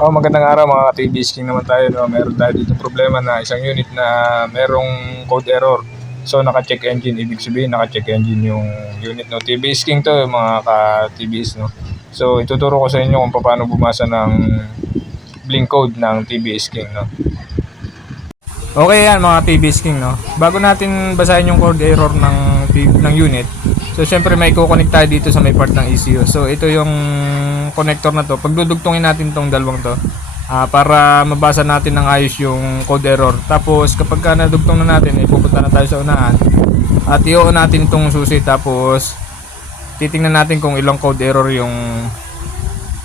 Oh, magandang araw mga ka-TV King naman tayo. No? Meron tayo dito problema na isang unit na merong code error. So naka-check engine, ibig sabihin naka-check engine yung unit no. TV King to mga ka-TVs no. So ituturo ko sa inyo kung paano bumasa ng blink code ng TV King no. Okay yan mga TV King no. Bago natin basahin yung code error ng ng unit, so syempre may kukonek tayo dito sa may part ng ECU. So ito yung connector na to. Pagdudugtungin natin tong dalawang to ah, para mabasa natin ng ayos yung code error. Tapos kapag ka nadugtong na natin, ipupunta na tayo sa unahan at i-on natin itong susi tapos titingnan natin kung ilang code error yung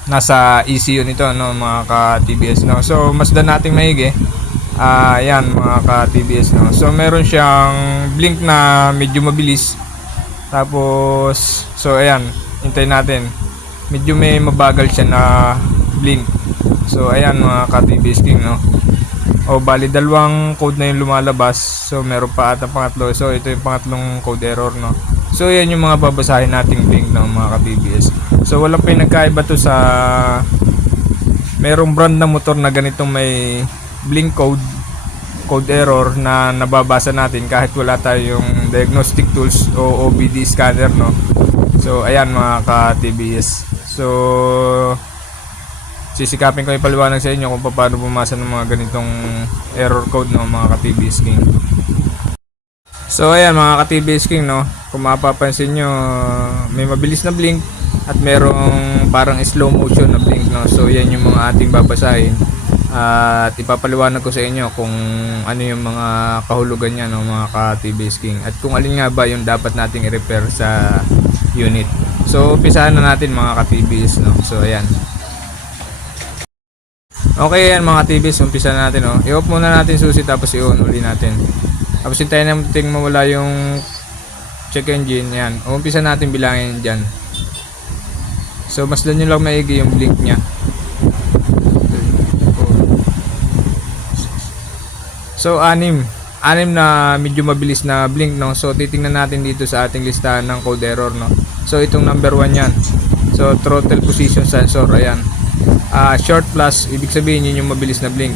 nasa ECU nito no mga ka-TBS no. So masdan nating maigi. Ah, yan mga ka-TBS no. So meron siyang blink na medyo mabilis. Tapos so ayan, hintayin natin. Medyo may mabagal siya na blink. So ayan mga ka-TBS King no. O bali dalawang code na yung lumalabas. So meron pa ata pangatlo. So ito yung pangatlong code error no. So yan yung mga babasahin nating blink ng mga ka-TBS. So walang pinagkaiba to sa merong brand na motor na ganitong may blink code code error na nababasa natin kahit wala tayong diagnostic tools o OBD scanner no. So ayan mga ka-TBS. So sisikapin ko ipaliwanag sa inyo kung paano bumasa ng mga ganitong error code no mga ka-TBS King. So ayan mga ka-TBS King no, kung mapapansin nyo may mabilis na blink at merong parang slow motion na blink no. So yan yung mga ating babasahin at ipapaliwanag ko sa inyo kung ano yung mga kahulugan niya no mga ka-TBS King at kung alin nga ba yung dapat nating i-repair sa unit. So umpisahan na natin mga ka-TBS no. So ayan. Okay yan mga TBs, umpisa na natin oh. I-off muna natin susi tapos i-on uli natin. Tapos hintayin natin mawala yung check engine yan. Umpisa natin bilangin dyan. So mas nyo lang maigi yung blink niya. So anim. Anim na medyo mabilis na blink no. So titingnan natin dito sa ating listahan ng code error no. So itong number 1 yan. So throttle position sensor ayan. Ah, short plus ibig sabihin yun yung mabilis na blink.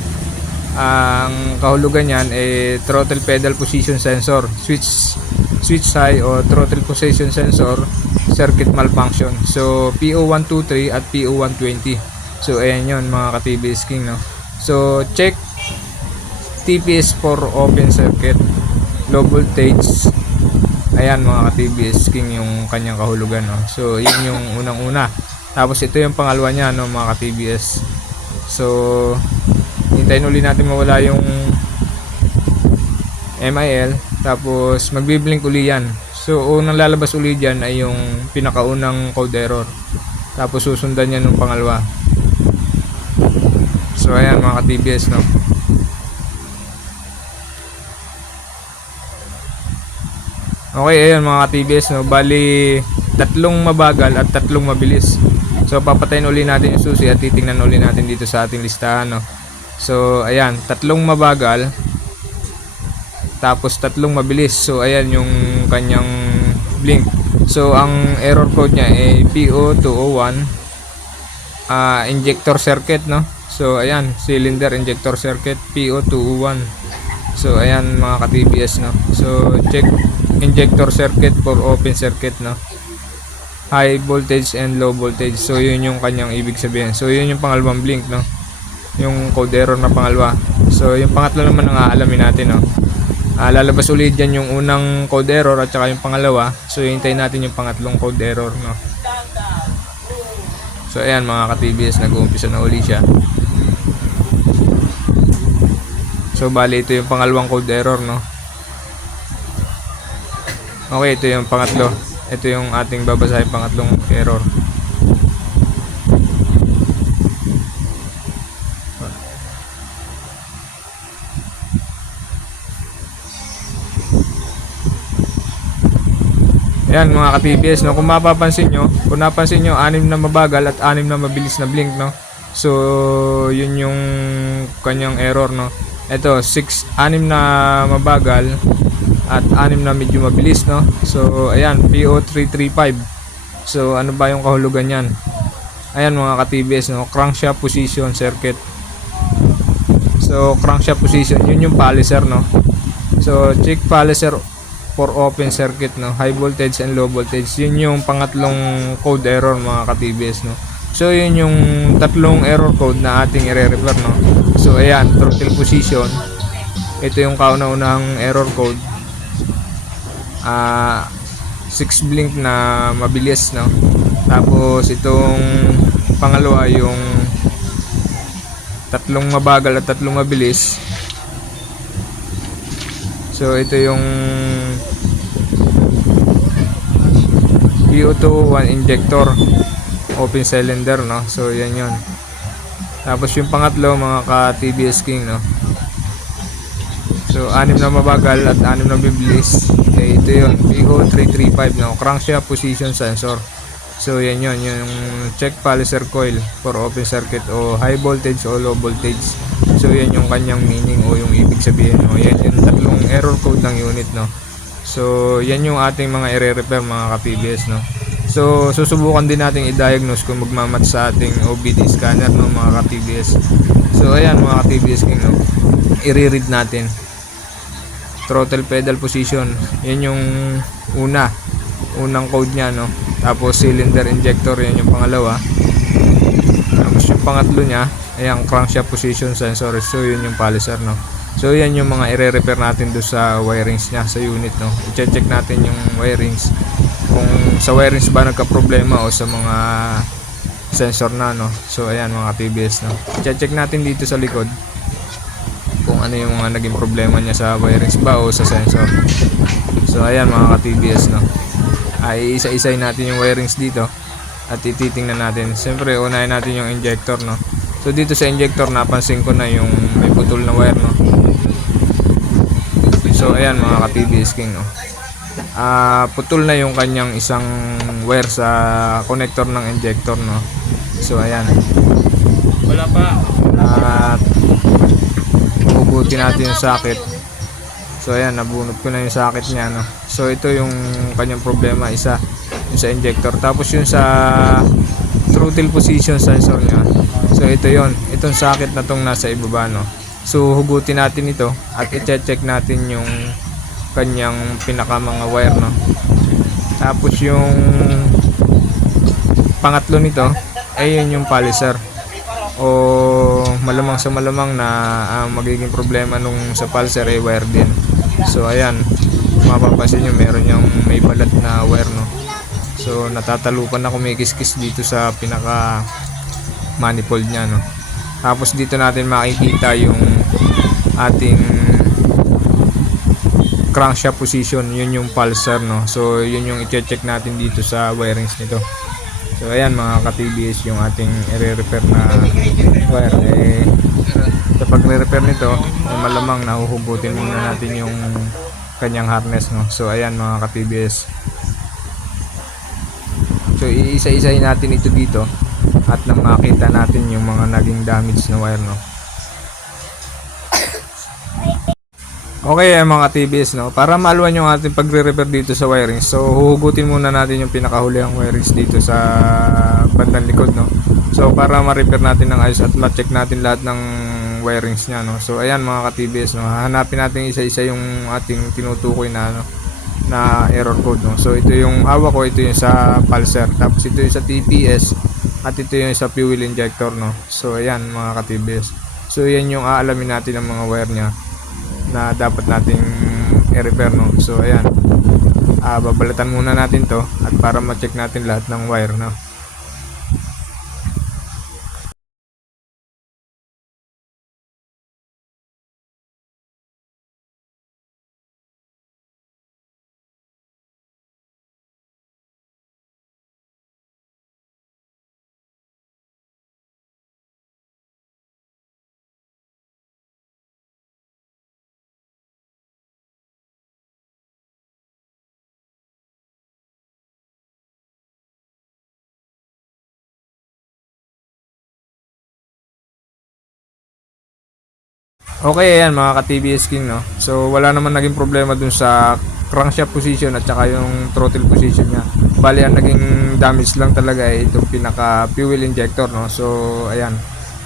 ang kahulugan niyan ay throttle pedal position sensor, switch switch high o throttle position sensor circuit malfunction. So PO123 at PO120. So ayan yun mga ka-TBS King no. So check TPS for open circuit. Low voltage. Ayan mga ka-TBS King yung kanyang kahulugan no? so yun yung unang una tapos ito yung pangalawa niya no mga ka-TBS so hintayin uli natin mawala yung MIL tapos magbiblink uli yan. So unang lalabas uli dyan ay yung pinakaunang code error. Tapos susundan yan ng pangalawa so ayan mga ka-TBS no Okay, ayan mga TBS, no? Bali, tatlong mabagal at tatlong mabilis. So, papatayin uli natin yung susi at titingnan uli natin dito sa ating listahan, no? So, ayan, tatlong mabagal, tapos tatlong mabilis. So, ayan yung kanyang blink. So, ang error code niya ay PO201 ah injector circuit, no? So, ayan, cylinder injector circuit PO201. So, ayan mga ka-TBS, no? So, check injector circuit for open circuit no? High voltage and low voltage. So yun yung kanyang ibig sabihin. So yun yung pangalawang blink no? Yung code error na pangalawa. So yung pangatlo naman ang aalamin natin no? Ah, lalabas ulit dyan yung unang code error at saka yung pangalawa. So hintayin natin yung pangatlong code error no? So ayan mga ka-TBS nag-uumpisa na uli siya. So bali ito yung pangalawang code error no Okay, ito yung pangatlo. Ito yung ating babasahin pangatlong error. Yan mga ka-TBS, no? kung mapapansin nyo, kung napansin nyo, anim na mabagal at anim na mabilis na blink, no? So, yun yung kanyang error, no? Ito, 6, anim na mabagal, at anim na medyo mabilis no so ayan PO335 so ano ba yung kahulugan yan Ayan mga ka-TBS, no? crankshaft position circuit. So, crankshaft position, yun yung paliser, no? So, check paliser for open circuit, no? High voltage and low voltage. Yun yung pangatlong code error, mga ka-TBS, no? So, yun yung tatlong error code na ating i-refer, no? So, ayan, throttle position. Ito yung kauna-unahang error code. Ah, 6 blink na mabilis, no? Tapos, itong pangalawa yung tatlong mabagal at tatlong mabilis. So ito yung VO2 1 injector open cylinder no. So yan yon. Tapos yung pangatlo mga ka TBS King no. So anim na mabagal at anim na bibilis. Eh, ito yun VO 335 no. Crankshaft position sensor. So yan yun, yung check paliser coil for open circuit o high voltage o low voltage. So yan yung kanyang meaning o yung ibig sabihin. No? Yan yung tatlong error code ng unit. No? So yan yung ating mga i-repair mga ka-PBS. No? So susubukan din natin i-diagnose kung magmamatch sa ating OBD scanner no mga ka-PBS. So ayan mga ka-PBS king no. I-read natin. Throttle pedal position. Yan yung una. Unang code niya no. Tapos cylinder injector yan yung pangalawa. Tapos yung pangatlo niya, ayan crankshaft position sensor. So yun yung paliser no. So yan yung mga i-repair natin do sa wirings niya sa unit no. I-check natin yung wirings kung sa wirings ba nagka-problema o sa mga sensor na no. So ayan mga TBS no. I-check natin dito sa likod kung ano yung mga naging problema niya sa wirings ba o sa sensor. So ayan mga ka-TBS no ay isa-isay natin yung wirings dito at ititingnan natin. Siyempre, unahin natin yung injector, no. So dito sa injector napansin ko na yung may putol na wire, no. So ayan mga ka-TBS King, no. Ah, putol na yung kanyang isang wire sa connector ng injector, no. So ayan. Wala pa. At hugutin natin yung socket. So ayan, nabunot ko na yung socket niya no. So ito yung kanyang problema isa yung sa injector. Tapos yung sa throttle position sensor niya. So ito yon, itong socket na tong nasa ibaba no. So hugutin natin ito at i-check natin yung kanyang pinaka mga wire no. Tapos yung pangatlo nito ay yun yung paliser o malamang sa malamang na ah, magiging problema nung sa pulser ay wire din. So ayan. Mapapansin nyo meron yung may balat na wire no? So natatalupan na kumikis-kis dito sa pinaka manifold nya no? Tapos dito natin makikita yung ating crankshaft position. Yun yung pulser no? So yun yung i-check natin dito sa wirings nito So ayan mga ka-TBS yung ating i-repair na wire eh sa pagre-repair nito eh, malamang nahuhugutin muna natin yung kanyang harness no. So ayan mga ka-TBS. So iisa-isahin natin ito dito at nang makita natin yung mga naging damage na wire no. Okay eh, mga TBS no, para maluwan yung ating pagre-repair dito sa wiring. So huhugutin muna natin yung pinakahulihang wirings dito sa bandang likod no. So para ma-repair natin ng ayos at ma-check natin lahat ng wirings niya no. So ayan mga ka-TBS no, hahanapin natin isa-isa yung ating tinutukoy na ano na error code no. So ito yung hawak ko, ito yung sa pulser, tapos ito yung sa TPS at ito yung sa fuel injector no. So ayan mga ka-TBS. So yan yung aalamin natin ng mga wire niya na dapat nating i-repair no. So ayan. Ah babalatan muna natin 'to at para ma-check natin lahat ng wire no. Okay, ayan mga ka-TBS King, no? So, wala naman naging problema dun sa crankshaft position at saka yung throttle position niya. Bali ang naging damage lang talaga ay itong pinaka fuel injector no. So ayan.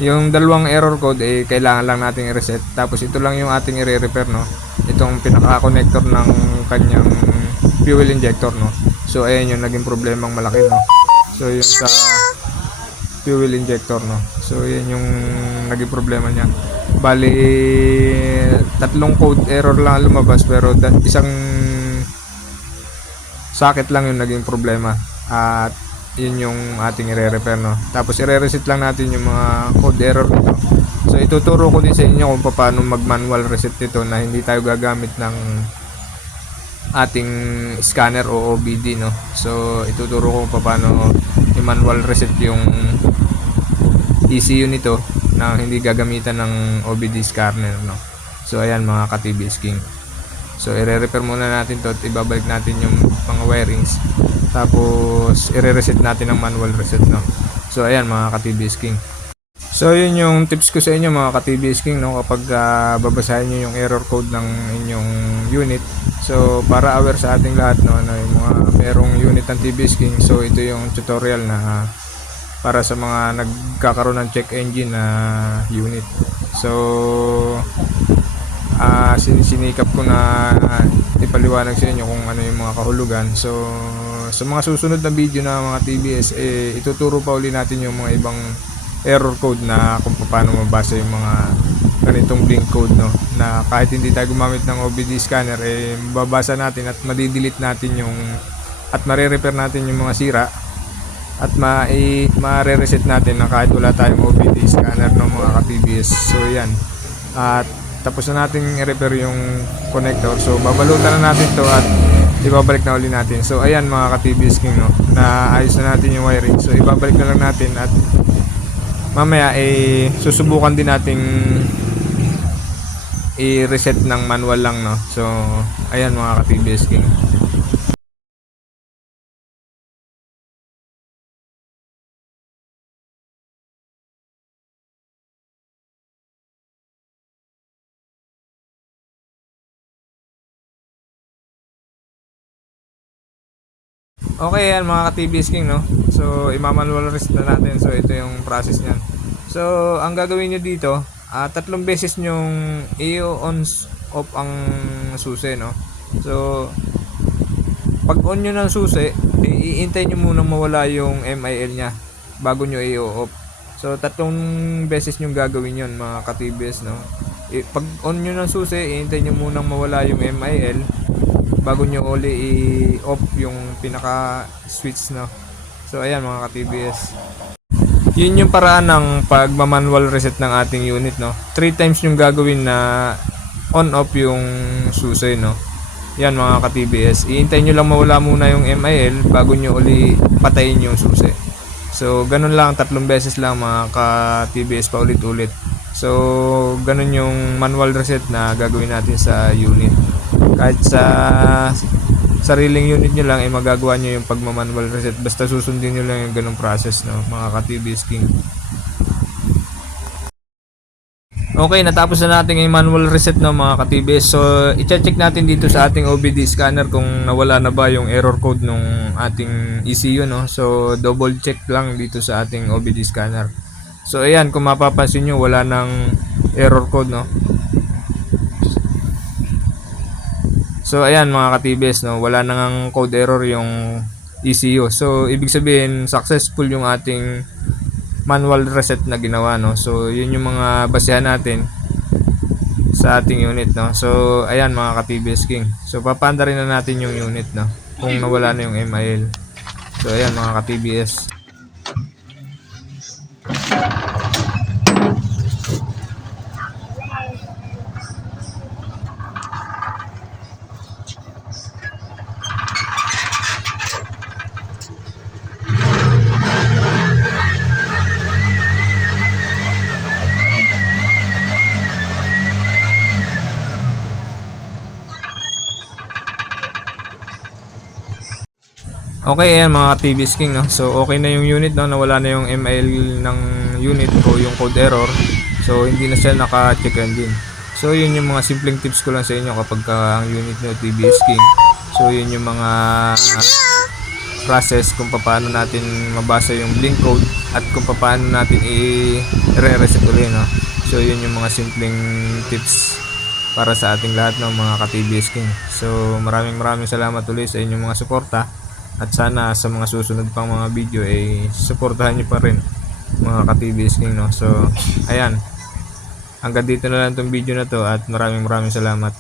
Yung dalawang error code eh kailangan lang nating i-reset. Tapos ito lang yung ating i-repair no. Itong pinaka connector ng kanyang fuel injector no. So ayan yung naging problemang malaki no. So yung sa fuel injector no. So yan yung naging problema niya. Bali tatlong code error lang ang lumabas pero isang socket lang yung naging problema. At yun yung ating i-repair no. Tapos i-reset lang natin yung mga code error nito. So ituturo ko din sa inyo kung paano mag-manual reset nito na hindi tayo gagamit ng ating scanner o OBD no. So ituturo ko paano i-manual reset yung ECU nito na hindi gagamitan ng OBD scanner no. So ayan mga ka-TBS King. So i-repair muna natin to at ibabalik natin yung mga wirings. Tapos i-reset natin ng manual reset no. So ayan mga ka-TBS King. So yun yung tips ko sa inyo mga ka-TBS King no kapag ah, babasahin niyo yung error code ng inyong unit. So para aware sa ating lahat no na yung mga merong unit ng TBS King. So ito yung tutorial na para sa mga nagkakaroon ng check engine na unit. So ah sin- sinikap ko na ipaliwanag sa inyo kung ano yung mga kahulugan. So sa mga susunod na video na mga TBS eh ituturo pa uli natin yung mga ibang error code na kung paano mabasa yung mga ganitong blink code no na kahit hindi tayo gumamit ng OBD scanner eh babasa natin at madidelete natin yung at mare-repair natin yung mga sira at ma ma-reset natin na kahit wala tayong OBD scanner ng mga ka-TBS. So yan. At tapos na natin i-repair yung connector. So babalutan na natin to at ibabalik na uli natin. So ayan mga ka-TBS King no. Na ayos na natin yung wiring. So ibabalik na lang natin at mamaya eh susubukan din nating i-reset ng manual lang no. So ayan mga ka-TBS King. Okay yan mga ka-TBS King no. So imamanual reset na natin. So ito yung process niyan. So ang gagawin nyo dito, ah, tatlong beses nyong i-on off ang susi no. So pag on nyo ng susi, iintay nyo muna mawala yung MIL niya bago nyo i-off. So tatlong beses nyong gagawin yon mga ka-TBS no. I- pag on nyo ng susi, iintay nyo muna mawala yung MIL bago nyo uli i-off yung pinaka switch no. So ayan mga ka-TBS. Yun yung paraan ng pagma-manual reset ng ating unit no. Three times yung gagawin na on off yung susi no. Yan mga ka-TBS. Iintay nyo lang mawala muna yung MIL bago nyo uli patayin yung susi. So ganun lang tatlong beses lang mga ka-TBS pa ulit-ulit. So ganun yung manual reset na gagawin natin sa unit kahit sa sariling unit nyo lang ay magagawa nyo yung pagmamanual reset basta susundin nyo lang yung ganong process no mga ka-TBS King Okay, natapos na natin yung manual reset no mga ka-TBS. So, i-check natin dito sa ating OBD scanner kung nawala na ba yung error code nung ating ECU no. So, double check lang dito sa ating OBD scanner. So, ayan, kung mapapansin nyo, wala nang error code no. So ayan mga ka-TBS no, wala nang code error yung ECU. So ibig sabihin successful yung ating manual reset na ginawa no. So yun yung mga basehan natin sa ating unit no. So ayan mga ka-TBS King. So papanda rin na natin yung unit no kung nawala na yung MIL. So ayan mga ka-TBS. Okay, ayan mga TVS King, no? So, okay na yung unit, no? Nawala na yung MIL ng unit o yung code error. So, hindi na siya naka-check engine. So, yun yung mga simpleng tips ko lang sa inyo kapag ka ang unit nyo TVS King So yun yung mga process kung paano natin mabasa yung blink code at kung paano natin i-re-reset ulit no. So yun yung mga simpleng tips para sa ating lahat ng mga ka-TBS King. So maraming maraming salamat ulit sa inyong mga suporta at sana sa mga susunod pang mga video ay suportahan niyo pa rin mga ka-TBS King no. So ayan. Hanggang dito na lang tong video na to at maraming maraming salamat.